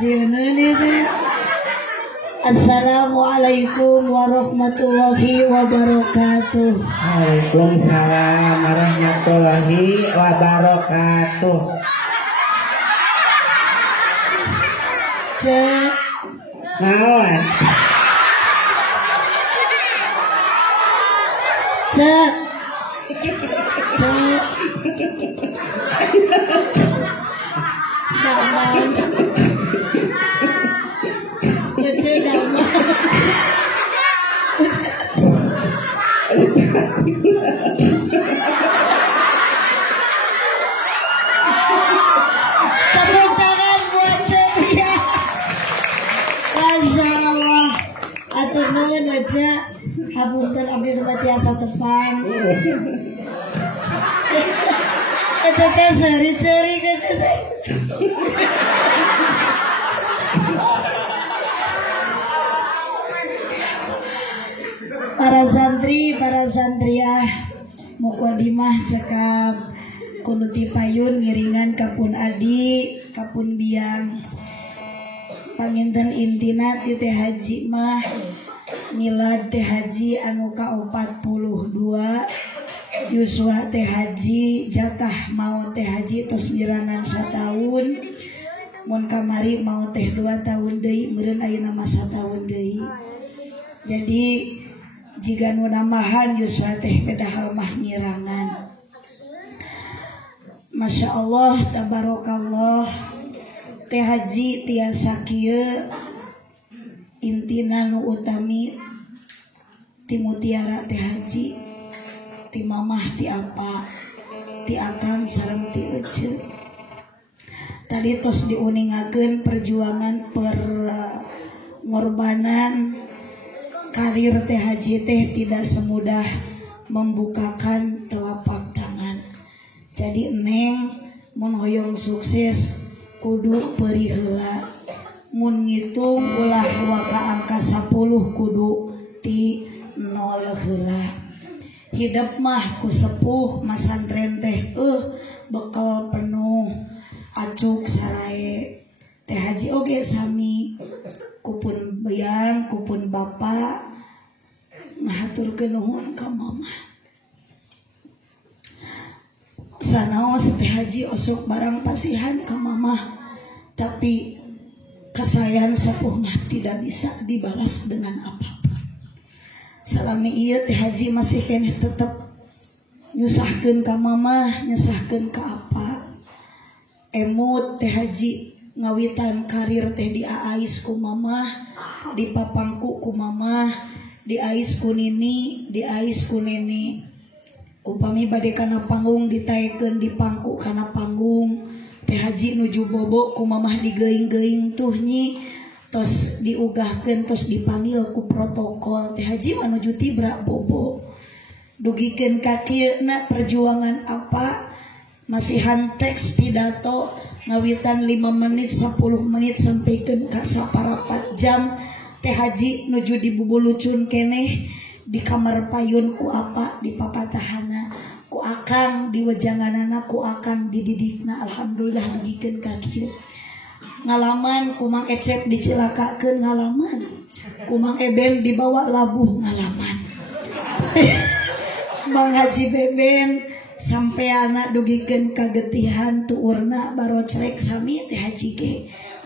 sieun teh. Assalamualaikum warahmatullahi wabarakatuh. Waalaikumsalam warahmatullahi wabarakatuh. Cek Naon? Cek Daman Lucu Daman tepuk tangan buat ceria. Masya Allah. Atur nuhun aja. Hapunten abdi nu tiasa tepang. Aja teh ceri-ceri ka teh. Para santri, para santriah, mukodimah cekap kunuti payun ngiringan kapun adi, kapun biang. Panginten intina ti teh haji mah milad teh haji anu ka-42, yuswa teh haji jatah mau teh haji tos ngiranan sataun, mun kamari mau teh 2 tahun deui, meureun ayeuna mah 1 tahun deui. Jadi jika nu namahan yuswa teh pedahal mah ngirangan. Masya Allah, tabarakallah. Teh haji tiasa kieu intina nu utami ti mutiara teh haji, ti mamah ti apa, ti akang sareng ti ece. Tadi tos diuningakeun perjuangan pengorbanan karir teh haji teh tidak semudah membukakan telapak tangan. Jadi neng mun hoyong sukses kudu peuri heula, mun ngitung ulah waka angka 10 kudu ti 0 heula. Hidup mah ku sepuh masantren teh bekal penuh acuk sarae. Teh haji oge sami kupun beang kupun bapa mahaturkeun nuhun ka mamah. Sanaos teh haji osok barang pasihan ka mamah, tapi kasayan sepuh mah tidak bisa dibalas dengan apapun. Salami ieu teh haji masih keneh tetep nyusahkeun ka mamah, nyusahkeun ka apa. Emut teh haji ngawitan karir teh diaais ku mamah, dipapangku ku mamah, diais ku nini, diais ku neni. Upami bade kana panggung ditaekeun dipangku kana panggung, teh haji nuju bobo ku mamah digeuing-geuing tuh nyi, tos diugahkeun tos dipanggil ku protokol. Teh haji menuju tibra bobo dugikeun ka kieuna perjuangan apa, masihan teks pidato ngawitan 5 menit 10 menit sampikeun ka saparapat jam. Teh haji nuju dibubulucun keneh di kamar payun ku apa, di papatahana ku akang, di wejanganana ku akang dididikna. Alhamdulillah dugikeun ka kieu. Ngalaman ku Mang Ecep dicilakakeun ngalaman, ku Mang Eben dibawa labuh ngalaman. Mang Haji Beben sampai anak dugikeun kagetihan tuurna barocrek sami teh haji ge.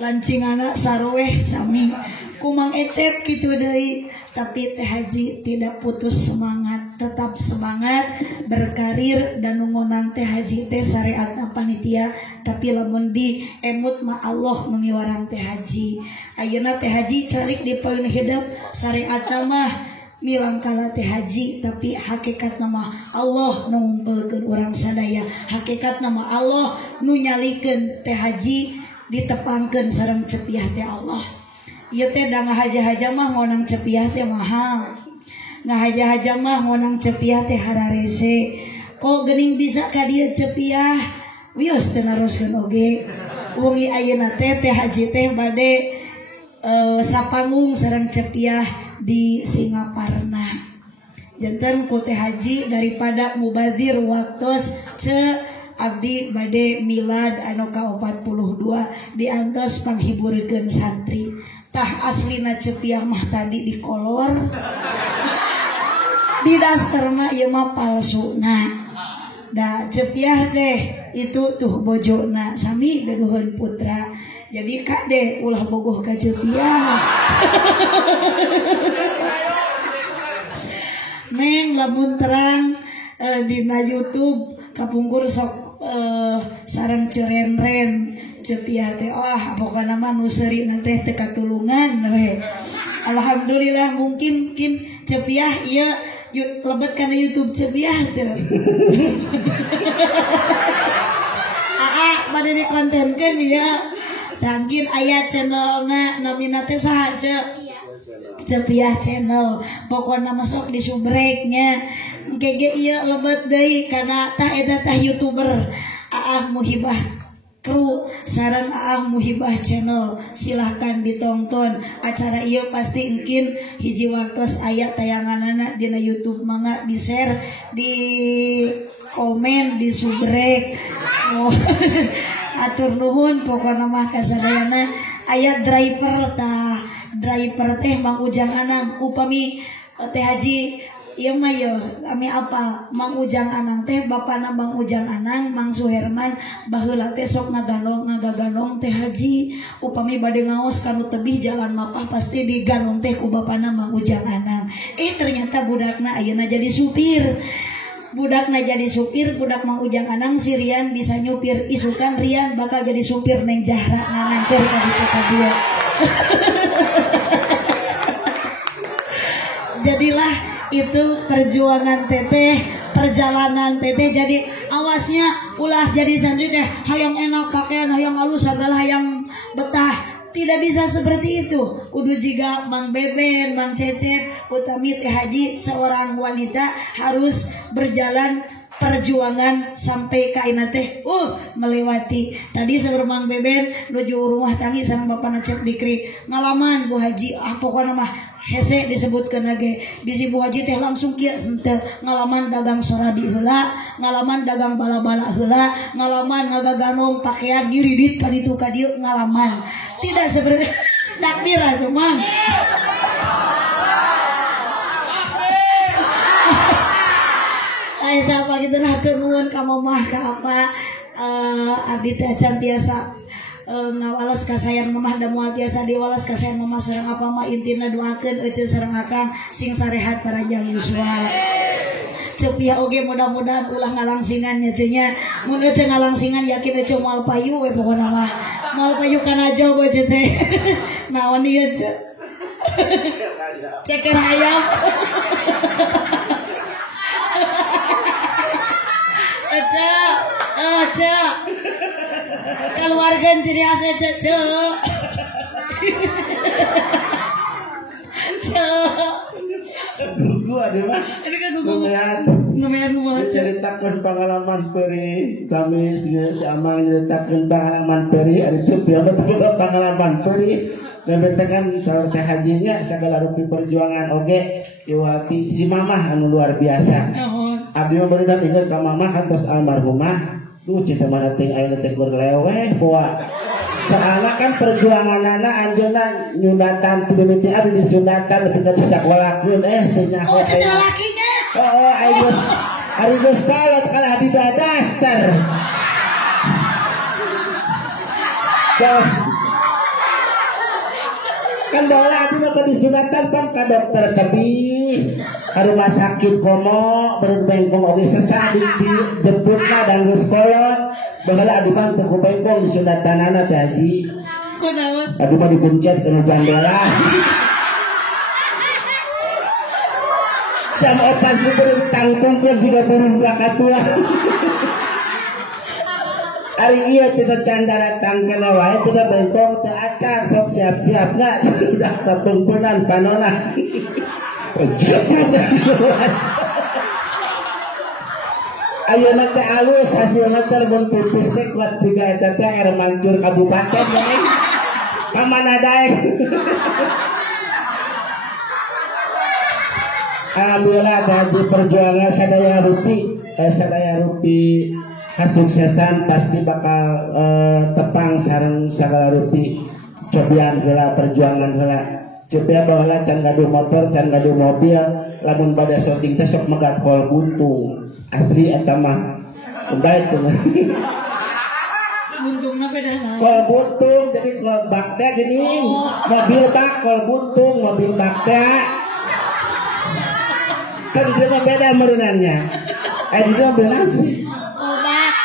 Lancing anak sarweh sami ku Mang Ecep kitu deui. Tapi teh haji tidak putus semangat, tetap semangat berkarir dan nungonang teh haji teh syariatna panitia. Tapi lamun di emut mah Allah memiwarang teh haji. Ayeuna teh haji calik di payun hidup syariatna mah milang kala teh haji, tapi hakikat nama Allah nu ngumpulkeun urang sadaya. Hakikat nama Allah nu nyalikeun teh haji ditepangkeun sareng cepiah teh Allah. Ieu teh da ngahaja-haja mah ngonang cepiah teh mahal. Ngahaja-haja mah ngonang cepiah teh hararese. Kok geuning bisa ka dieu cepiah? Wios teu naroskeun oge. Wengi ayeuna teh haji teh bade sapanggung sareng cepiah di Singaparna. Janten ku teh haji daripada mubazir waktos abdi bade milad anu ka-42 diantos panghiburkeun santri. Tah aslina cepiah mah tadi dikolor. Di daster mah ieu mah palsuna. Da cepiah teh itu tuh bojona sami gaduhun putra. Jadi kade ulah bogoh ka cepiah. Neng lamun terang dina YouTube kapungkur sok sareng cerenren cepiah teh pokona mah nu seurina teh teu katulungan we. Alhamdulillah mungkin cepiah ieu lebet kana YouTube cepiah teu. Bade dikontenkeun ya. Tangkin aya channelna namina teh saha Cepiah channel. Pokona masuk di subreknya. Kege ieu lebet deui kana tah eta tah YouTuber Muhibah Kru sareng Muhibah channel. Silahkan ditonton acara ieu pasti engkin hiji waktos aya tayanganana dina YouTube mangga di share, di komen, di subrek. Atur nuhun pokona mah kasadayana aya driver teh Mang Ujang Anang upami teh Haji ieu mah yo kami apa Mang Ujang Anang teh bapana Mang Ujang Anang Mang Suherman baheula teh sok ngagaganong teh Haji upami bade ngaos kanu tebih jalan mapah pasti diganong teh ku bapana Mang Ujang Anang. Ternyata budakna ayeuna jadi supir. Budakna jadi supir, budak Mang Ujang Anang si Rian bisa nyupir, isukan Rian bakal jadi supir Neng Jahra nganter ka ditu ka dia. Jadilah itu perjuangan teteh, perjalanan teteh. Jadi awasnya ulah jadi santri teh hayang enak pakaian, hayang halus segala hayang betah. Tidak bisa seperti itu. Kudu jiga Mang Beben, Mang Cecep, utami teh Haji seorang wanita harus berjalan perjuangan sampai ka ayeuna teh melewati. Tadi saur Mang Beben nuju rumah tanggi sareng bapana Cep Dikri ngalaman Bu Haji pokona mah hese disebutkeun lagi bisi Bu Haji teh langsung kieu henteu ngalaman dagang soradi heula, ngalaman dagang bala-bala heula, ngalaman ngagaganong pakaian diridit ka ditu ka dieu ngalaman. Tidak seperti takbir atuh Mang. Eta apa gitu nah keur nuhun ka mamah ka apa abdi teh acan tiasa ngawalas kasayang mamah da moal tiasa diwalas kasayang mamah sareng apa mah intina doakeun euceun sareng akang sing sarehat parajang yuswa. Cepiah oge mudah-mudahan ulah ngalangsingannya cenah. Mun euceun ngalangsingan yakin euceun moal payu we pokona mah. Moal payu kana jauh we teh. Naon ieu ce? Ceker ayam. Cek keluarga ciri khasnya cek gua deh mah ceritakan pengalaman peri kami sama ceritakan pengalaman peri ada cepiah betul pengalaman peri dan bentakan saur teh hajinya segala rupi perjuangan oge iwati si mamah anu luar biasa. Abdi mah beunang inget ka mamah atas almarhumah. Cinta mana ting ayeuna teh keur leweh boa. Soalna kan perjuanganana anjeunna nyundatan ti mimiti abdi disundatan lebih teu bisa kolakkeun teh nyaho teh. Cenah lakinya. Ari geus kolot kalah di daster. Kan bala abdi mah disunatan pan ka dokter tapi ka rumah sakit komo beureun bengkong oge sesah dijemputna dan geus kolot baheula abdi mah teu ku bengkong disunatanana teh Haji. Kunaon? Abdi mah dikuncet kana jandela. Jam 4 subuh tangtungkeun siga burung kakatua. Ari ieu cenah canda datang kana wae cenah bengkong teu acar sok siap-siap na sudah kapungkunan panona. Ayeuna teh alus hasilna teh mun pipis teh kuat jiga eta teh air mancur kabupaten we. Ka mana daek. Alhamdulillah Haji perjuangan sadaya rupi kasuksesan pasti bakal tepang sareng sagala rupi cobian heula perjuangan heula coba baheula can gaduh motor can gaduh mobil lamun pada syuting teh sok megat kol buntung asli eta mah baik tuh buntungna beda lah kol buntung jadi kol bak teh gini mobil bak kol buntung mobil bak teh kan dia mah beda merunannya dia mobil nasi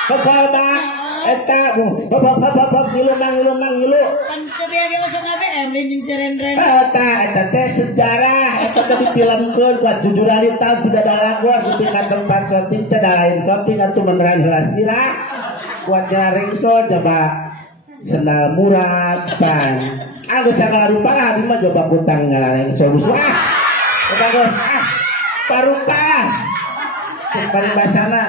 kolbak eta bapak gilu mang gilu pancobi age masuk ABM jeung cerendren eta teh sejarah eta teh difilmkeun buat 7 hari tahun tidak ada lagu di tempat syuting teh lain syuting atuh beneran heula sira buat jaring so coba senal murad pan agus sagala rupa abi mah coba kutang ngalareng so eta geus parupa kemarin basana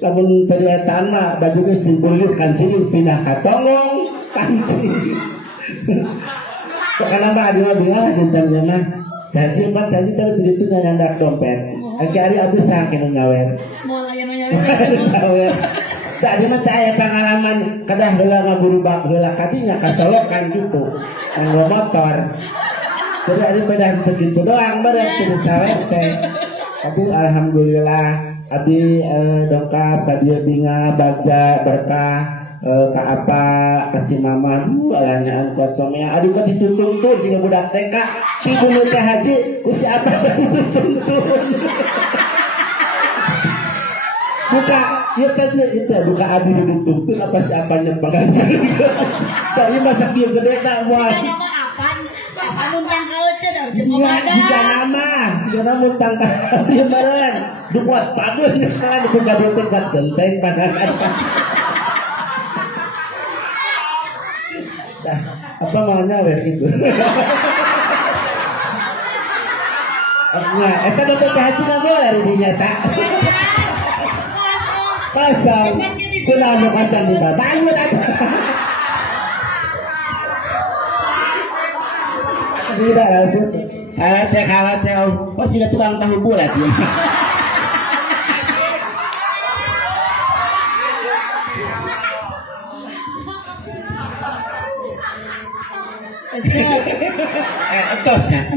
lamun perliatan mah baju geus dibulit kancing pindah ka tolong kancing kana mah adi mah bingung dinten mah jadi mah tadi itu nyandak dompet agi ari abis saking ngawer moal aya nu nyawer tadi mah aya pengalaman kadah heula ngaburu bak heula kadinya kasolokan gitu nggo motor jadi ari pedah begitu doang bareng kudu sawer teh tapi alhamdulillah abi dongkap ka dieu binga bagja berkah ka apa kasih mama alanyaan kuat somea aduh ka dituntun jeung budak TK si guru teh haji ku si apa dituntun buka ieu teh itu buka abi dituntun apa si apanya pangajar tapi masa kieu gede tak moal apa muntang kalece da jeung ada jana muntang kalece meureun dukuat pabeun kan buka duit buat genteng pandangan apa maunya weh gitu nah eta dapat haji na boleh hari dinya tak kosong selalu kosong di bawah bangun sudah langsung cek oh sudah tukang tahu bulat ya entos ya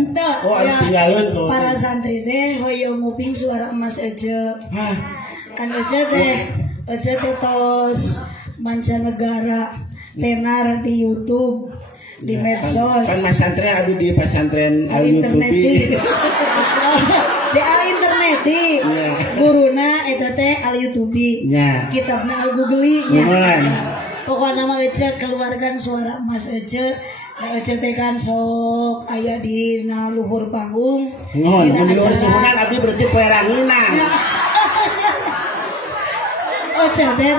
para santri teh hoyong nguping suara emas aja kan aja teh tos mancanegara tenar di YouTube di medsos kan mas santri adu di pesantren al YouTube di al internet guruna eta teh al YouTube kitabna al Google pokoknya mah ece keluarkan suara emas ece teh kan sok aya di luhur panggung ngon di luhur suhunan abdi berarti perangina ece teh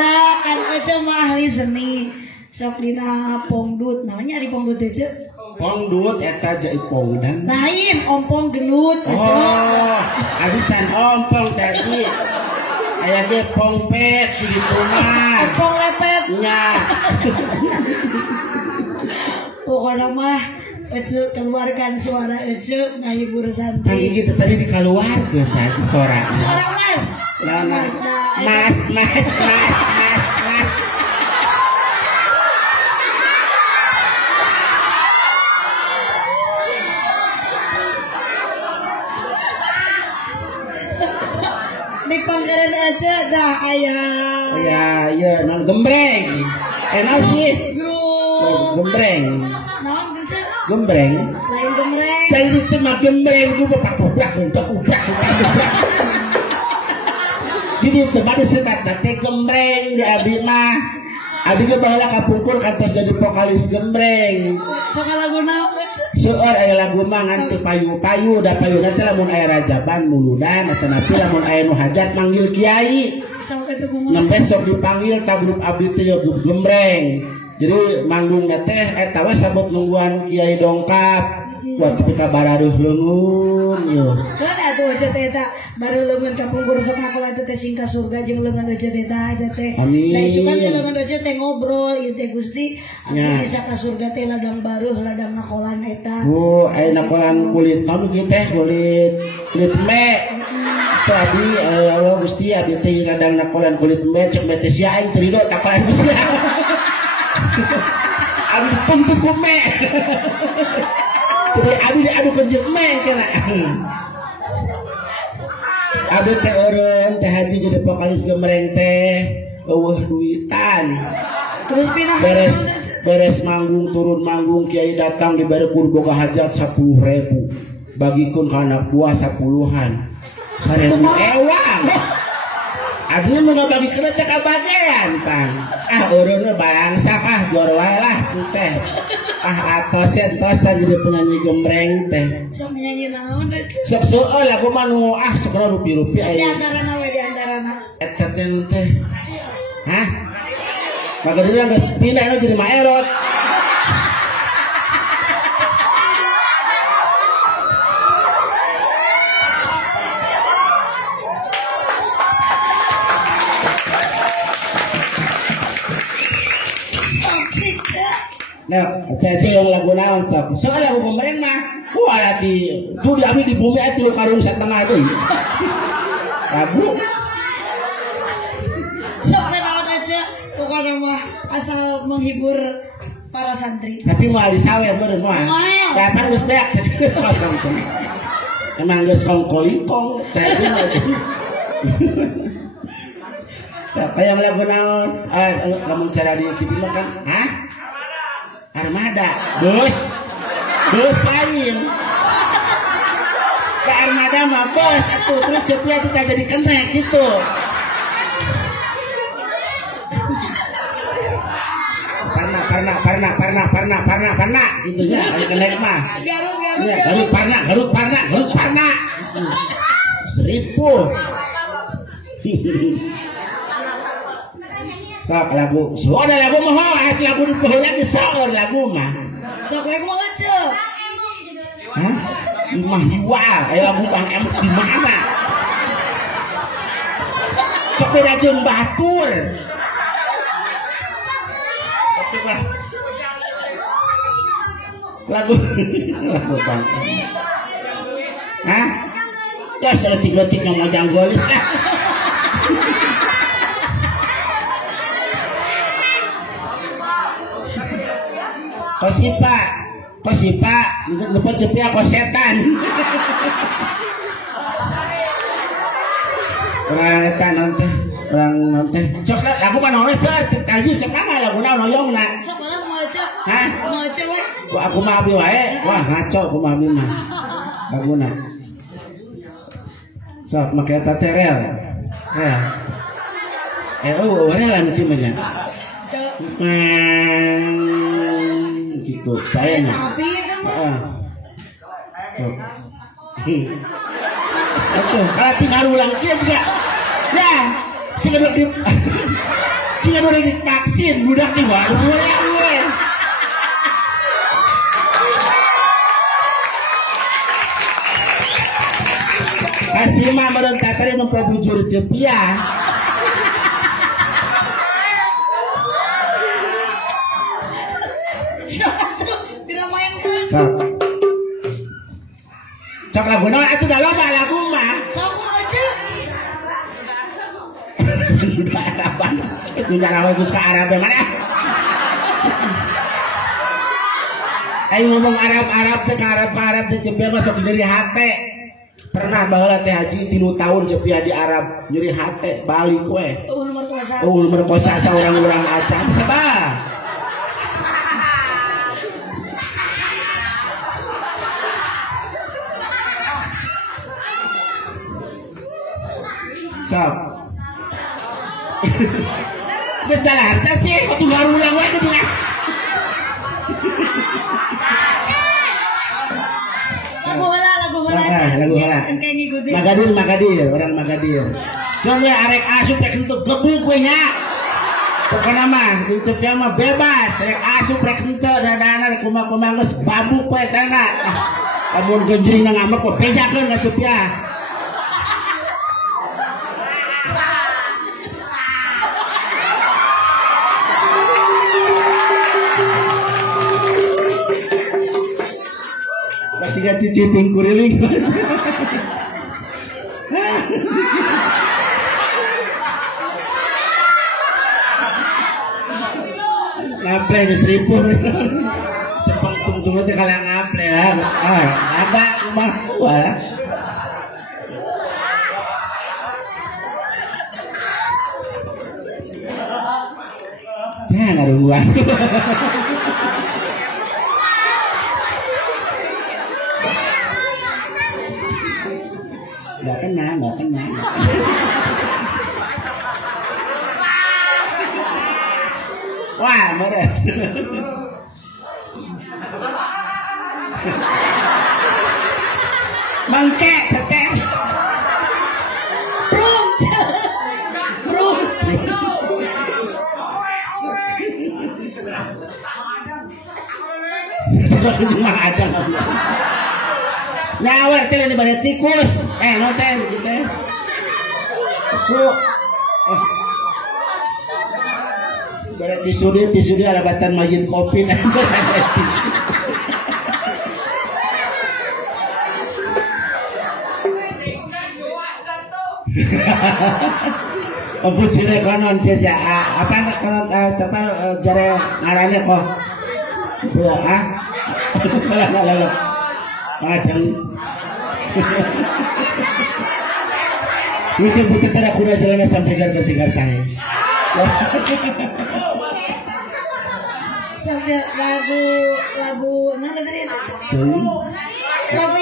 kan ece mah ahli seni sok dina pongdut namanya di pongdut ece pongdut eta jai pongdang lain ompong genut ece abdi can ompong tadi aya ge pongpet di rumah ompong lepet nya pokoknya mah ece keluarkan suara ece ngahibur santri gitu tadi dikeluarkeun tadi suara mas di pangkaran aja dah ayah ya non gembreng enak sih gembreng gembreng lain gembreng saya itu mah gembreng gue bapak goblak untuk udak jadi itu baru sekat nanti gembreng di abi mah abi ge baheula kapungkur kantor jadi vokalis gembreng sok lagu naon seueur aya lagu mah ngan teu payu-payu da payuna teh lamun aya rajaban muludan eta napi lamun aya nu hajat manggil kiai sok eta kumaha nembe sok dipanggil ka grup abdi teh grup gembreng jadi manggungnya teh eta we sabot nungguan kiai dongkap buat tapi kabararuh leungun ieu kan atuh aja teh eta baru leungeun ka pungkur sok nakola teh sing ka surga jeung leungeun aja teh eta teh amin da isukan teh leungeun aja teh ngobrol ieu teh Gusti abdi bisa ka surga teh ladang baruh ladang nakolan eta aya nakolan kulit naon kieu teh kulit me Tadi Allah Gusti abdi teh radang nakolan kulit becek bete sia aing teu ridho takolan Gusti. Abdi dituntut ku me. Jadi abdi diadukeun jeung me kana. Abdi teh eureun teh haji jadi vokalis gemreng teh eueuh duitan. Terus pindah Beres manggung turun manggung kiai datang dibarekeun boga hajat 10.000. Bagikeun ka anak buah 10-an. Sarebu ewang. Abdi nu ngabagi kerja ka bagean, Kang. Eureun balangsak jual wae lah teh. Atosen jadi penyanyi gemreng teh. Sok nyanyi naon teh? Sok seueur lagu mah nu sebenarnya rupi-rupi aya. Di antarana we di antarana. Eta teh nu teh. Hah? Maka dia geus pindah nu jadi maerot. Nah, teh yang lagu naon sok. Soal lagu kemarin mah, wah di tuh di bumi itu karung setengah deui. Lagu. Sok naon aja, pokoknya mah asal menghibur para santri. Tapi mau disawe bener mah. Kapan geus beak jadi kosong tuh. Emang geus kongkolingkong tadi mah. Siapa yang lagu naon? Ngomong cara di TV mah kan? Hah? Armada, bos lain. Ke Armada mah bos, atuh terus cepet kita jadi kenek gitu. Parna, gitunya, kalau kenek mah. Garut parna. 1000. Sok lagu, ada lagu mah, lagu di pohon lagi sok lagu mah. Sok lagu mah ngecek. Hah? Di mah jual, lagu Bang Em di mana? Sepeda jeung batur. Lagu Bang. Hah? Ya seletik-letik ngomong janggolis. Kosipa, lupa cepia kosetan. Orang nonton. Coklat lagu mana orang aja sekarang lagu noyong nak. Sekolah mau aja. Hah? Mau aja we. Aku mah abi wae. Wah ngaco aku mah abi mah. Laguna. Sok make eta terel. Ya. Oranglah nanti banyak. Gitu, tayang. Tapi itu mah. Betul. Kalau tinggal ulang dia juga. Ya, sehingga udah divaksin, budak nih baru mulai gue. Kasih mah merentak tadi mempelajari cepia. Cok lagu naon itu dah loba lagu mah. Sok aja. Araban. Itu cara bagus ke Arab mana? Ayo ngomong Arab teh ke Arab teh cepia masuk dari hate. Pernah baheula teh haji 3 tahun cepia di Arab nyeri hate balik we. Merkosa saurang-urang acan sabah. Sok. Geus dalah harta sih, waktu baru ulang wae kudu. Lagu heula. Magadir, orang Magadir. Coba arek asup rek entuk gebuk we nya. Pokona mah di cepia mah bebas, rek asup rek entuk dadana kumaha-kumaha geus babuk we tana. Lamun genjring nang amek mah bejakeun ka cepia. Tiga cicing kuriling. Ngaple di seribu cepeng tunggu teh kalian ngaple ya apa mah wala ya ngaruan nggak kena wah meren mangke teteh brum cuma ada nyawar teh di balik tikus noten gitu berat tisu dia alabatan majid kopi dan berat tisu Ampun cire konon saja apa konon siapa jare ngarane kok kalau kadang mungkin tara kuda jalan sampai ke Jakarta saja lagu mana tadi lagu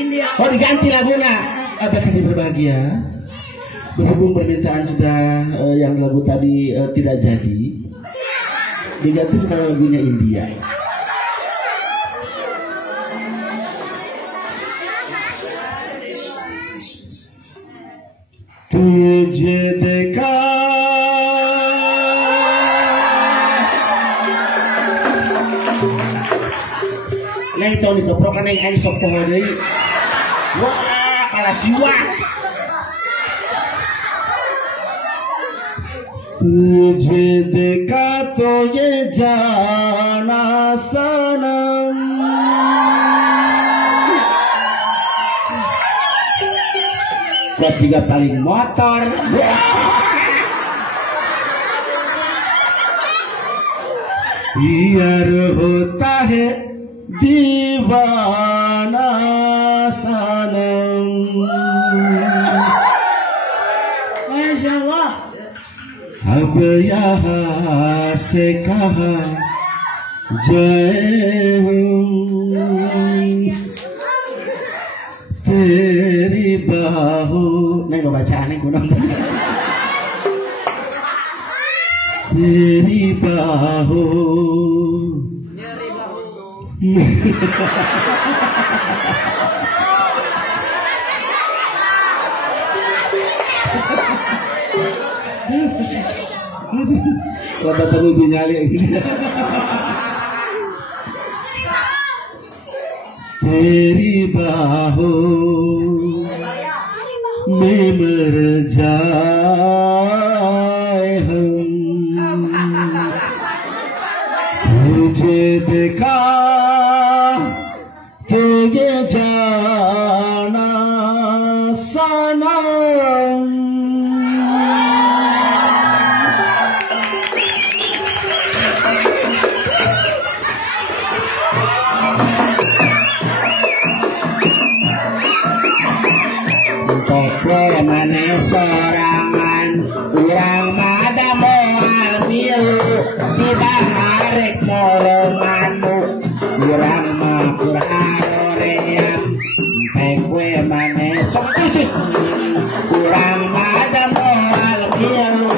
India oh diganti laguna apakah berbahagia berhubung permintaan sudah yang lagu tadi tidak jadi diganti sekarang lagunya India तुझे देखा neng tahu nih keprokan neng aing sok pengadai wah kalah siwa तुझे देखा तो ये जाना सनम ketiga paling motor biar hota hai दीवाना सनम माशाल्लाह अब यहाँ से कहाँ जाए तेरी बाहों नहीं lo bacaan nih gunung तेरी बाहों Kota teruji nyali तेरी बाहों में मर जाए हम तुझे देखा तुझे जाना सनम Mana sorangan urang mada moal milu tiba arek molomanu urang mapur haroream pekwe mana urang mada moal milu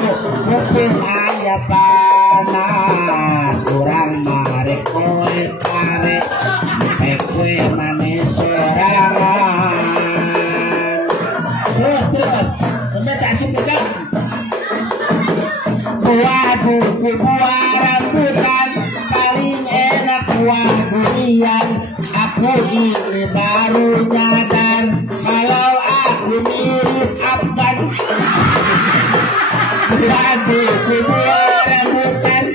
kuping aya panas urang marek kowe tarik pekwe mana sorangan terus tak suka buah rambutan paling enak buah durian aku ini baru nyadar kalau aku mirip Afgan buah rambutan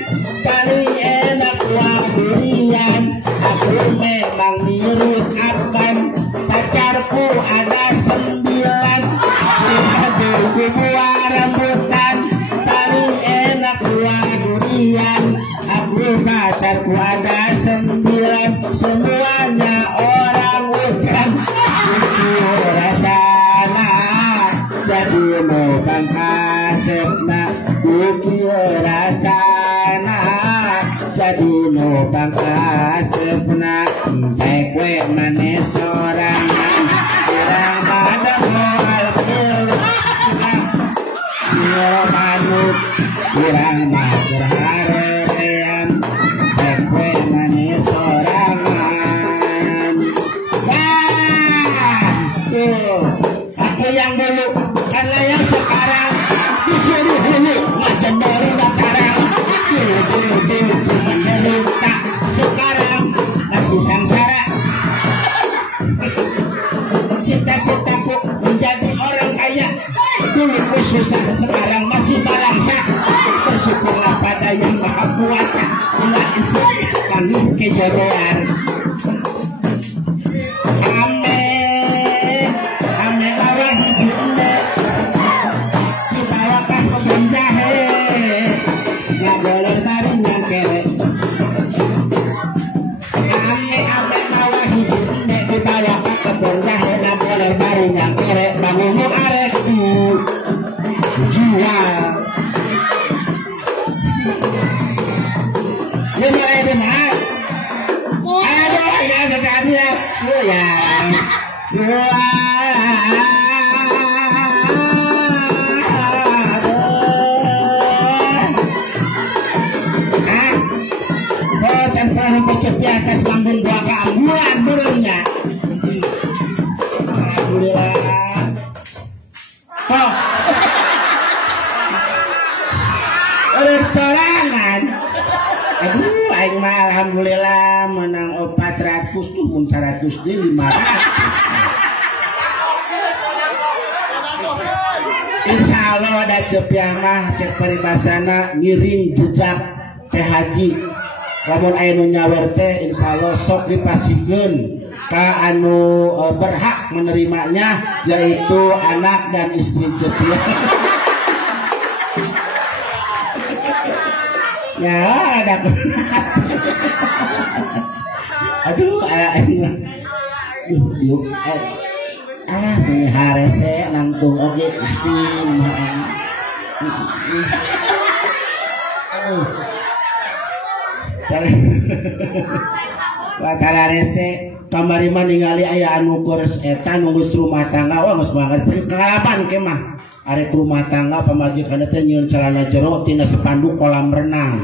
paling enak buah durian aku memang mirip Afgan pacarku ada 9 semuanya orang hutan ukur rasana jadi numpang asepna ukur rasana jadi numpang asepna kue manis sorangan kurang pada moal manuk kurang matur harerean kue manis sorangan. Wah tuh aku yang dulu karena yang sekarang disuruh dulu ngajen dari daftaran dulu menderita sekarang masih sangsara. Cita-citaku menjadi orang kaya dulu ku susah sekarang masih balangsa. Bersyukurlah pada yang maha kuasa umat Islam kami kejodohan. Ame bawah hidupnya dibawa ke kebun jahe nggak boleh tarik yang kere. Ame bawah hidupnya dibawa ke kebun jahe nggak boleh tarik yang kere. Bangun arek jual. Dia mulai benar. Aduh ya sekalian. Ya. Di atas panggung dua keambulan burungnya. Alhamdulillah. Oh. Ada carangan. Aduh, aing mah alhamdulillah menang 400 tuh mun 100 di 500. Insya Allah ada cepiah mah cek peribasana ngiring jejak teh haji. Lamun aya nu nyawer teh insyaallah sok dipasikeun ka anu berhak menerimanya yaitu anak dan istri cepiah. Ya ada. Aduh yuk sini harese nangtung oge istin. Watara rese kamari mah ningali aya anu geus eta nunggu rumah tangga wah geus banget pengalaman ke mah arek rumah tangga pamajikan teh nyieun celana jero tina spanduk kolam renang.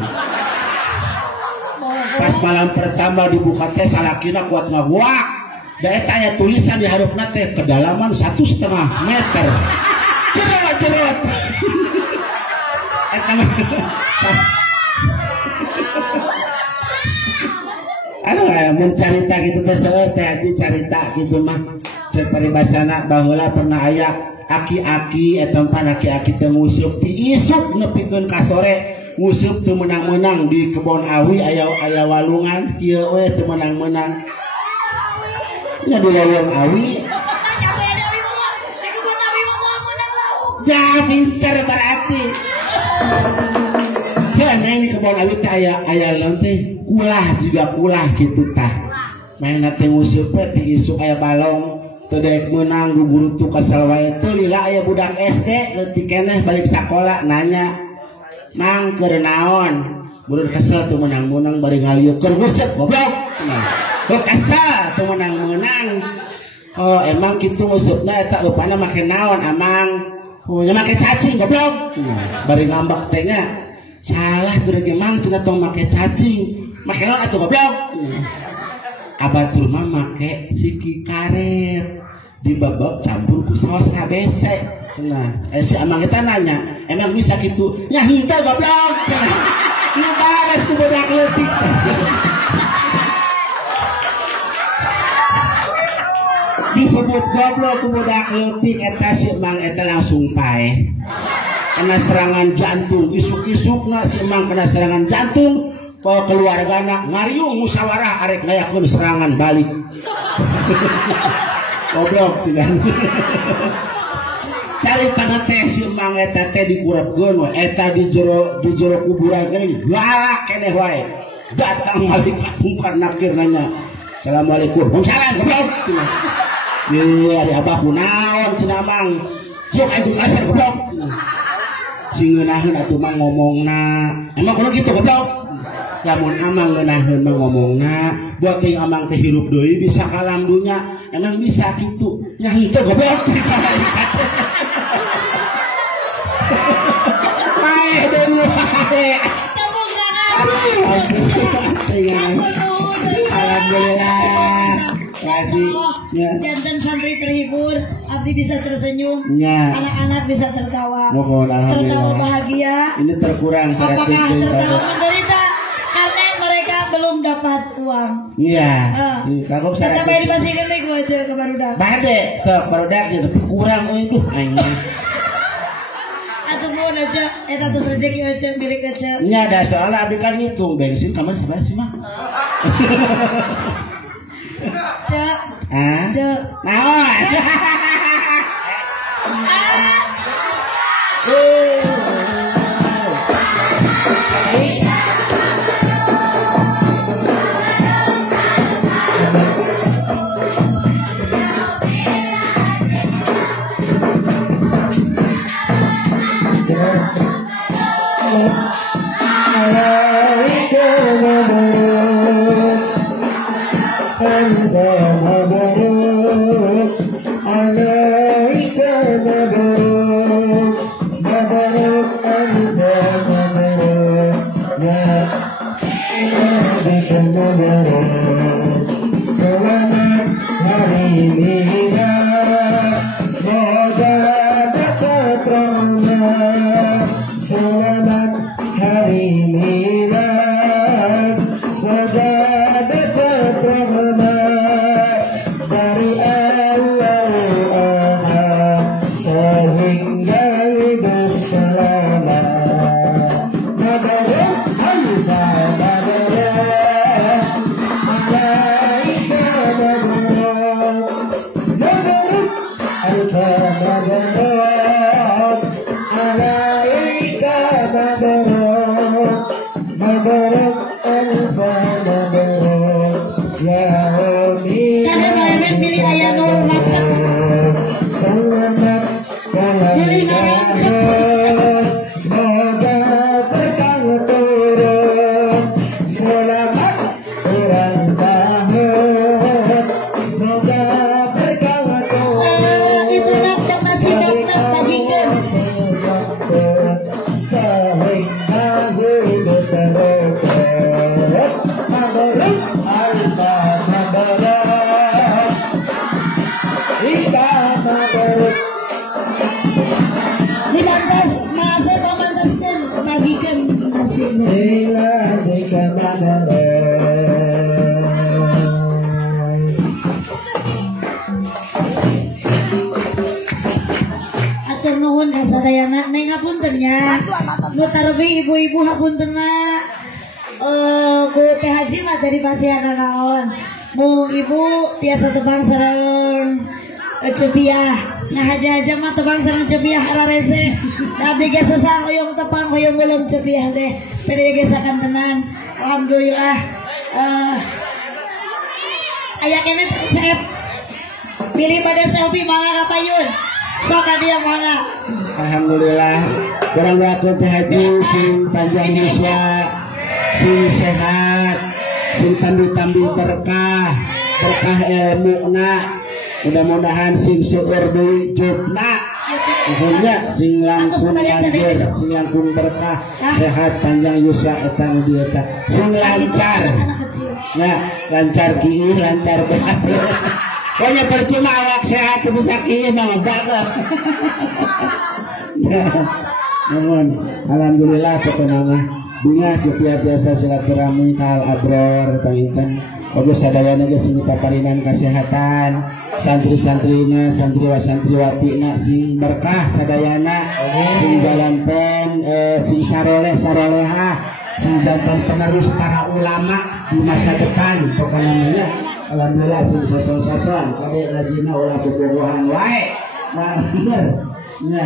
Pas malam pertama dibuka teh salakina kuat ngaguak da eta aya tulisan di hareupeuna teh kedalaman 1,5 meter. Jerot eta mah mencerita gitu teh seueur teh atuh carita gitu mah cek paribasana baheula pernah aya aki-aki eta pan aki-aki teh ngusup ti isuk nepikeun ka sore ngusup teu menang-menang di kebon awi aya walungan kieu we teu menang-menang nya di leuweung awi ja pinter berarti ya neng di kebon awi teh aya leun teh kulah juga kulah gitu tah main teh ngusup ti isuk aya balong teu daek meunang guguru tu kesel wae teu lila aya budak SD leutik keneh balik sakola nanya mang keur naon budak kesel teu meunang-meunang bari ngalieukeun buset goblok kok kesel teu meunang-meunang oh emang kitu ngusupna eta upana make naon amang oh nya make cacing goblok bari ngambek teh nya salah kudu ge mang cenah tong make cacing make naon atuh goblok abatur mah make siki karet dibabak campur ku saos KBC cenah si amang eta nanya emang bisa kitu nya henteu goblok nu bares ku budak leutik disebut goblok ku budak leutik eta si emang eta langsung pae kena serangan jantung isuk-isukna si emang kena serangan jantung kalau keluargana ngariung musyawarah arek ngayakeun serangan balik. Goblok cigan. Cari tanda teh si emang eta teh dikurepkeun we eta di jero kuburan geuning galak keneh wae. Datang malaikat mungkar nakir nanya, Assalamualaikum. Waalaikumsalam goblok. Ieu ari abah kunaon cenah mang. Sok atuh kasar goblok. Sing ngeunaheun atuh mah ngomongna. Emang kudu kitu goblok. Lamun amang ngeunaheun mah ngomongna, buat teuing amang teh hirup deui bisa kalam dunya. Emang bisa kitu. Nya henteu goblok. Bae deui bae. Tepuk tangan. Alhamdulillah. Kasih. Jantan santri terhibur, abdi bisa tersenyum, Ya. anak-anak bisa tertawa, Mohon alhamdulillah. tertawa bahagia. Ini terkurang 100 Apakah tertawa menderita karena mereka belum dapat uang? Iya. Kagok saya dipasihkan deh gue aja ke barudak. Bade, sok barudak jadi kurang itu anjing. Atau mau aja, terus rezeki aja, milik aja. Nya ada soalnya abdi kan ngitung bensin kamar seberapa sih mah? Cek. Ah? Cek. Naon? Selamat hari Milad, semoga dapat rahmat. Selamat hari Milad, semoga dapat rahmat dari Allah sehingga hidup selamat. Mabarak Alfa Mabarak Malaika Mabarak Mabarak Alfa Mabarak Malaika Mabarak Mabarak Alfa Mabarak Ya Rabbi Kada melemet pilih ayah nur makan. Selamat kelahiran, semoga berkah turun. Selamat ulang tahun, semoga berkah turun. Itu nak kasih dokter bagikan. Sehingga hidup terus. Mabarak Alfa Mabarak Ika Mabarak. Dibantas masa pamantaskan bagikan nasib. Ila Ika Mabarak. Atur nuhun ka sadayana neng hapunten nya. Nu tarbi ibu-ibu hapuntenna. Ku Teh Haji mah dari pasihan naon. Mung ibu tiasa tebang sareng cepiah. Ngahaja-haja mah tebang sareng cepiah ararese. Abdi ge sesah hoyong tepang hoyong belum cepiah teh. Pede ge sakan tenan. Alhamdulillah. Aya kene saya pilih pada selfie mangga kapayun. Sok dia mangga. Alhamdulillah. Kurang waktu Teh Haji sing panjang yuswa, sing sehat, sing tambi-tambi berkah, berkah ilmuna. Mudah-mudahan sing seueur deui jobna. Pokoknya sing langkung lanjut, sing langkung berkah, sehat panjang yuswa eta nu dieu eta. Sing lancar. Ya, lancar kieu, lancar behat. Pokoknya percuma awak sehat bisa kieu mah bagus. Namun, alhamdulillah pokoknya mah bunga cepiah biasa silaturahmi kal abror panginten oge sadayana ge sing paparinan kesehatan santri-santrinya santriwa santriwatina sing berkah sadayana sing jalanten sing saroleh-sarolehah sing jantan penerus para ulama di masa depan pokoknya alhamdulillah sing soson-soson kade rajina ulah bobogohan wae nah bener nya